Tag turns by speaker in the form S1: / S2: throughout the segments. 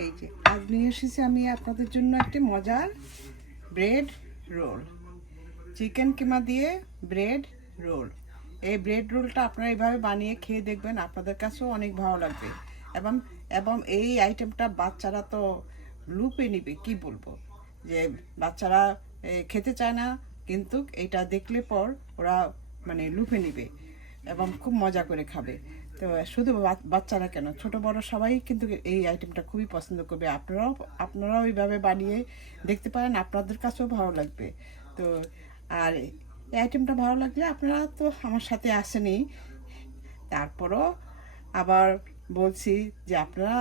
S1: এই যে, আজ নিয়ে এসেছি আমি আপনাদের জন্য একটি মজার ব্রেড রোল। চিকেন কিমা দিয়ে ব্রেড রোল। এই ব্রেড রোলটা আপনারা এইভাবে বানিয়ে খেয়ে দেখবেন, আপনাদের কাছেও অনেক ভালো লাগবে। এবং এবং এই আইটেমটা বাচ্চারা তো লুপে নিবে, কি বলব? যে বাচ্চারা খেতে চায় না, কিন্তু এটা দেখলে পর ওরা মানে লুপে নিবে এবং খুব মজা করে খাবে। তো, শুধু বাচ্চারা কেন? ছোট, বড় সবাই কিন্তু এই আইটেমটা খুবই পছন্দ করবে। আপনারাও আপনারাও এইভাবে বানিয়ে দেখতে পারেন, আপনাদের কাছেও ভালো লাগবে। তো, আর এই আইটেমটা ভালো লাগলে আপনারা তো আমার সাথে আসেনি তারপরও আবার বলছি যে আপনারা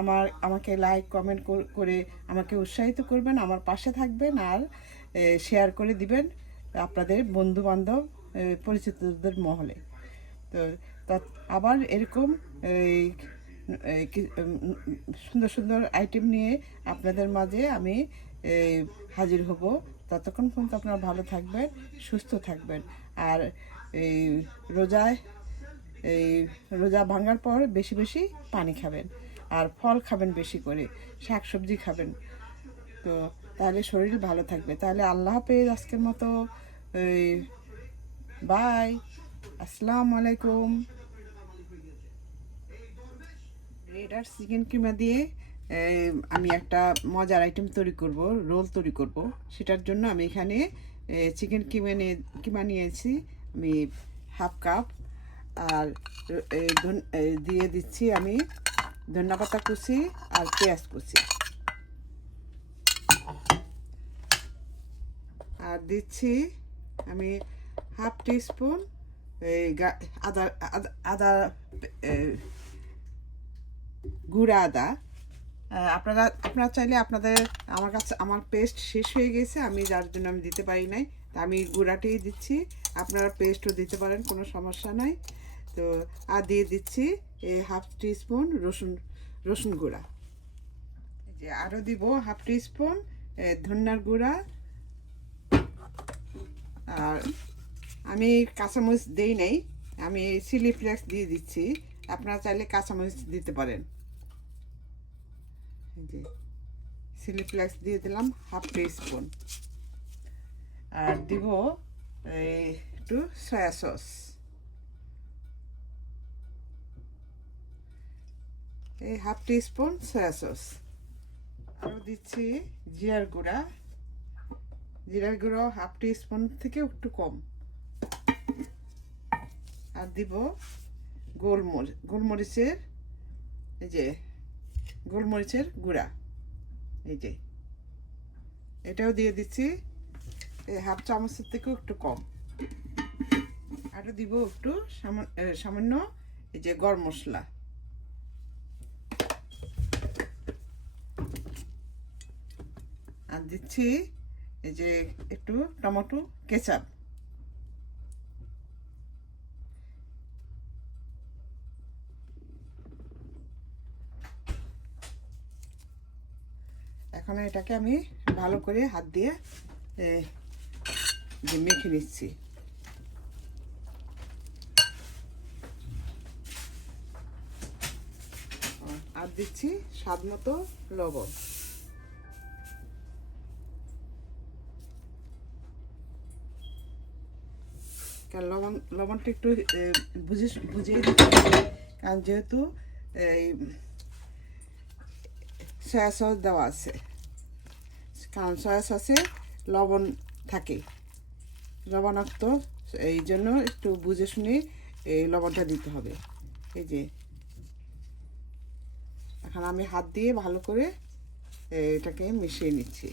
S1: আমার, আমাকে লাইক কমেন্ট করে আমাকে উৎসাহিত করবেন, আমার পাশে থাকবেন আর শেয়ার করে দিবেন আপনাদের বন্ধু বান্ধব পরিচিতদের মহলে। তো তা আবার এরকম এই সুন্দর সুন্দর আইটেম নিয়ে আপনাদের মাঝে আমি হাজির হব। ততক্ষণ পর্যন্ত আপনারা ভালো থাকবেন, সুস্থ থাকবেন। আর এই রোজায়, এই রোজা ভাঙার পর বেশি বেশি পানি খাবেন। আর ফল খাবেন বেশি করে শাক সবজি খাবেন। তো তাহলে শরীর ভালো থাকবে। তাহলে আল্লাহ হাফেজ আজকের মতো বাই আসসালামু আলাইকুম। ব্রেড আর চিকেন কিমা দিয়ে আমি একটা মজার আইটেম তৈরি করব রোল তৈরি করব। সেটার জন্য আমি এখানে চিকেন কিমা নিয়ে, কিমা নিয়েছি। আমি হাফ কাপ আর দিয়ে দিচ্ছি আমি ধনিয়া পাতা কুচি আর পেঁয়াজ কুচি। আর দিচ্ছি আমি হাফ টিস্পুন আদা আদা গুঁড়া আদা আপনারা আপনারা চাইলে আপনাদের, আমার কাছে, আমার পেস্ট শেষ হয়ে গেছে, আমি যার জন্য আমি দিতে পারি নাই, তা আমি গুঁড়াটাই দিচ্ছি, আপনারা পেস্টও দিতে পারেন, কোনো সমস্যা নাই। তো, আর দিয়ে দিচ্ছি এই হাফ টিস্পুন রসুন রসুন গুঁড়া। যে আরও দিব হাফ টিস্পুন ধন্যার গুঁড়া। আর আমি কাঁচামরিচ দেই নাই, আমি চিলি ফ্লেক্স দিয়ে দিচ্ছি। আপনারা চাইলে কাঁচামরিচ দিতে পারেন। চিলি ফ্লেক্স দিয়ে দিলাম, হাফ টি স্পুন। আর দিব এই একটু সয়া সস। এই half teaspoon soya sauce. আরও দিচ্ছি জিরার গুঁড়া। জিরার গুঁড়ো হাফ টি স্পুন থেকে একটু কম। আর দিব গোলমরিচ গোলমরিচের, এই যে, গোলমরিচের গুঁড়া। এই যে, এটাও দিয়ে দিচ্ছি। এই হাফ চামচের থেকেও একটু কম। আরও দিব একটু সামা- সামান্য এই যে গরম মশলা। আর দিচ্ছি এই যে একটু টমেটো, কেচাপ। এখন এটাকে আমি ভালো করে হাত দিয়ে মেখে নিচ্ছি। আর দিচ্ছি স্বাদ মতো লবণ। কারণ লবণ, লবণটা একটু বুঝে বুঝিয়ে দিতে কারণ যেহেতু এই, সয়া সস দেওয়া আছে। কারণ সয়া সসে লবণ থাকে। লবণাক্ত, এই জন্য একটু বুঝে শুনে এই লবণটা দিতে হবে। এই যে। এখন আমি হাত দিয়ে ভালো করে এটাকে মিশিয়ে নিচ্ছি।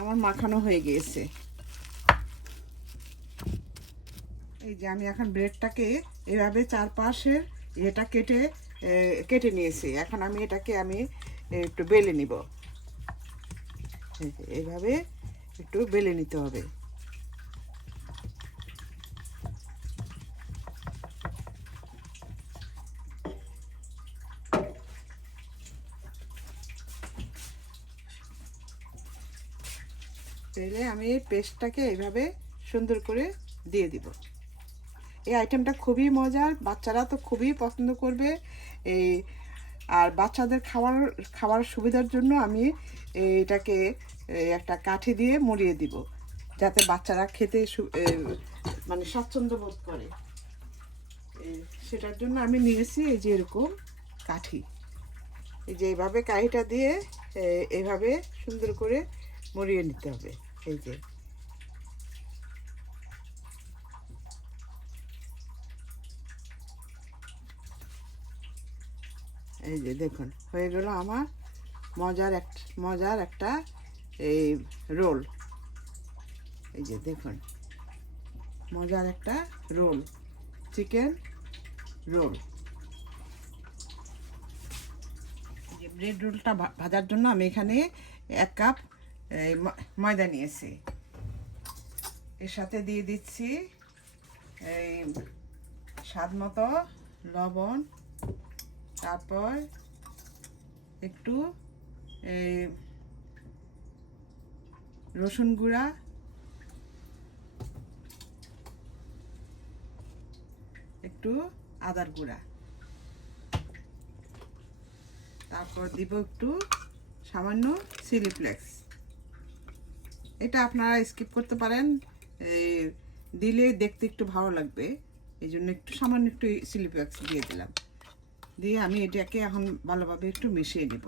S1: আমার মাখানো হয়ে গিয়েছে। এই যে আমি এখন ব্রেডটাকে এভাবে চারপাশের এটা কেটে কেটে নিয়েছি। এখন আমি এটাকে আমি একটু বেলে নিব। এইভাবে একটু বেলে নিতে হবে। তেলে আমি পেস্টটাকে এইভাবে সুন্দর করে দিয়ে দিব। এই আইটেমটা খুবই মজার, বাচ্চারা তো খুবই পছন্দ করবে। এই আর বাচ্চাদের খাওয়ার খাওয়ার সুবিধার জন্য আমি এটাকে একটা কাঠি দিয়ে মরিয়ে দিব, যাতে বাচ্চারা খেতে মানে স্বাচ্ছন্দ্য বোধ করে। সেটার জন্য আমি নিয়েছি এই যে এরকম কাঠি। এই যে এইভাবে কাঠিটা দিয়ে এভাবে সুন্দর করে মরিয়ে নিতে হবে, এই যে। এই যে দেখুন, হয়ে গেল আমার মজার এক, মজার একটা এই রোল। এই যে দেখুন, মজার একটা রোল, চিকেন রোল। ব্রেড রোলটা ভাজার জন্য আমি এখানে এক কাপ ময়দা নিয়েছি। এর সাথে দিয়ে দিচ্ছি এই স্বাদ মতো লবণ তারপর একটু এই রসুন গুঁড়া, একটু আদার গুঁড়া। তারপর দিব একটু সামান্য চিলি ফ্লেক্স। এটা আপনারা স্কিপ করতে পারেন দিলে দেখতে একটু ভালো লাগবে। এই জন্য একটু সামান্য একটু চিলি ফ্লেক্স দিয়ে দিলাম। দিয়ে আমি এটাকে এখন ভালোভাবে একটু মিশিয়ে নেব।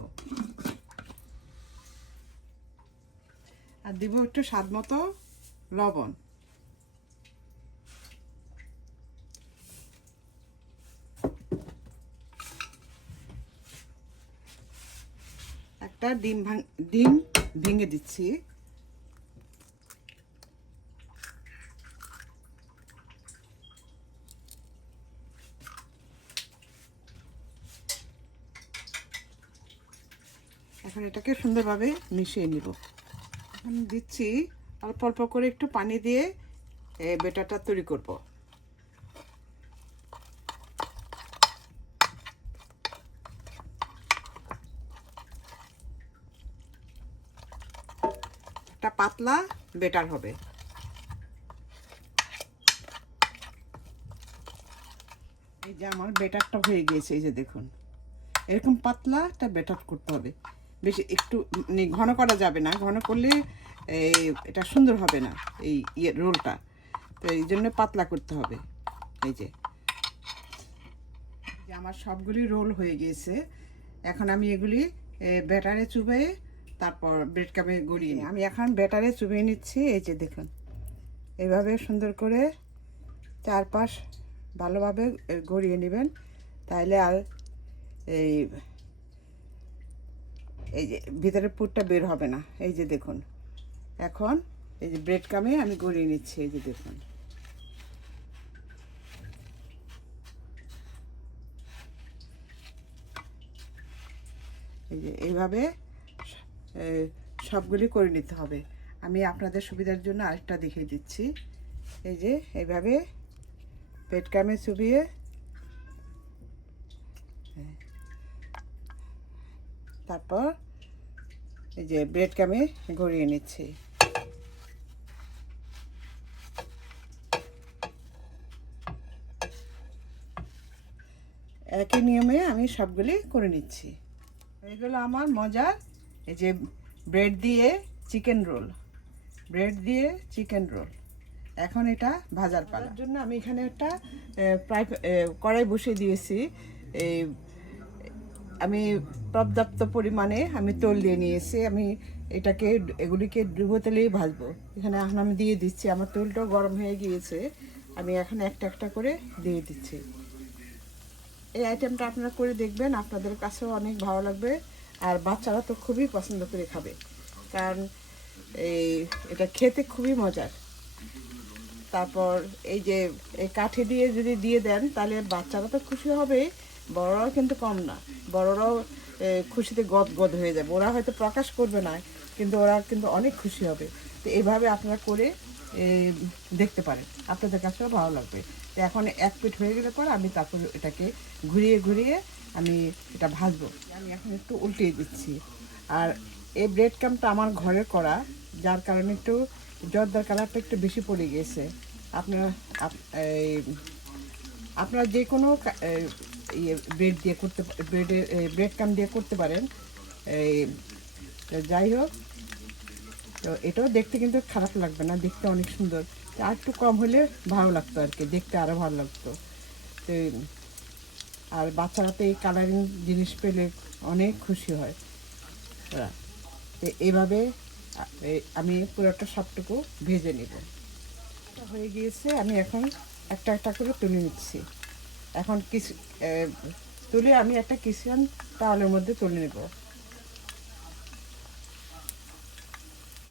S1: আর দিব একটু স্বাদ মতো লবণ। একটা ডিম ভাঙ ডিম ভেঙে দিচ্ছি। এখন এটাকে সুন্দরভাবে মিশিয়ে নিব। এখন দিচ্ছি অল্প অল্প করে একটু পানি দিয়ে এই বেটারটা তৈরি করব। একটা পাতলা বেটার হবে। এই যে আমার বেটারটা হয়ে গিয়েছে এই যে দেখুন। এরকম পাতলা একটা বেটার করতে হবে। বেশি একটু মানে ঘন করা যাবে না। ঘন করলে এটা সুন্দর হবে না, এই ইয়ে রোলটা। তো এই জন্য পাতলা করতে হবে। এই যে। আমার সবগুলি রোল হয়ে গিয়েছে। এখন আমি এগুলি ব্যাটারে চুবিয়ে তারপর ব্রেড কামে গড়িয়ে। আমি এখন ব্যাটারে চুবিয়ে নিচ্ছি। এই যে দেখুন। এভাবে সুন্দর করে চারপাশ ভালোভাবে গড়িয়ে নেবেন। তাইলে আর এই এই যে, ভিতরের পুরটা বের হবে না। এই যে দেখুন। এখন এই যে ব্রেড কামে আমি গড়িয়ে নিচ্ছি, এই যে দেখুন। এই যে এইভাবে সবগুলি করে নিতে হবে। আমি আপনাদের সুবিধার জন্য আরেকটা দেখিয়ে দিচ্ছি। এই যে এইভাবে পেট কামে চুবিয়ে তারপর এই যে ব্রেড কামে গড়িয়ে নিচ্ছি। একই নিয়মে আমি সবগুলি করে নিচ্ছি। এগুলো আমার মজার, এই যে ব্রেড দিয়ে চিকেন রোল। ব্রেড দিয়ে চিকেন রোল। এখন এটা ভাজার পালার জন্য আমি এখানে একটা প্রায় কড়াই বসিয়ে দিয়েছি। এই আমি পর্যাপ্ত পরিমাণে আমি তেল দিয়ে নিয়েছি। আমি এটাকে এগুলিকে ডুবো তেলেই ভাজবো। এখানে এখন আমি দিয়ে দিচ্ছি। আমার তেলটাও গরম হয়ে গিয়েছে। আমি এখন একটা একটা করে দিয়ে দিচ্ছি। এই আইটেমটা আপনারা করে দেখবেন। আপনাদের কাছেও অনেক ভালো লাগবে। আর বাচ্চারা তো খুবই পছন্দ করে খাবে। কারণ এই, এটা খেতে খুবই মজার। তারপর এই যে, এই কাঠি দিয়ে যদি দিয়ে দেন, তাহলে বাচ্চারা তো খুশি হবে। বড়রাও কিন্তু কম না। বড়রাও খুশিতে গদ গদ হয়ে যাবে। ওরা হয়তো প্রকাশ করবে না, কিন্তু ওরা কিন্তু অনেক খুশি হবে। তো এভাবে আপনারা করে দেখতে পারেন। আপনাদের কাছেও ভালো লাগবে। তো এখন এক পিঠ হয়ে গেলে পর আমি তারপর এটাকে ঘুরিয়ে ঘুরিয়ে আমি এটা ভাজবো। আমি এখন একটু উল্টিয়ে দিচ্ছি। আর এই ব্রেড ক্রামটা আমার ঘরে করা, যার কারণে একটু জর্দার কালারটা একটু বেশি পড়ে গিয়েছে আপনার আপনারা যে কোনো ব্রেড দিয়ে করতে ব্রেডের ব্রেড কাম দিয়ে করতে পারেন। এই যাই হোক, তো এটাও দেখতে কিন্তু খারাপ লাগবে না, দেখতে অনেক সুন্দর। আর একটু কম হলে ভালো লাগতো আর কি, দেখতে আরও ভালো লাগতো। তো আর বাচ্চারা তো এই কালারিং জিনিস পেলে অনেক খুশি হয়। ওরা তো এইভাবে আমি পুরোটা সবটুকু ভেজে নিব। হয়ে গিয়েছে, আমি এখন একটা একটা করে তুলে নিচ্ছি। এখন কিছু তুলে আমি একটা কিচেন তাহলে মধ্যে তুলে নেব।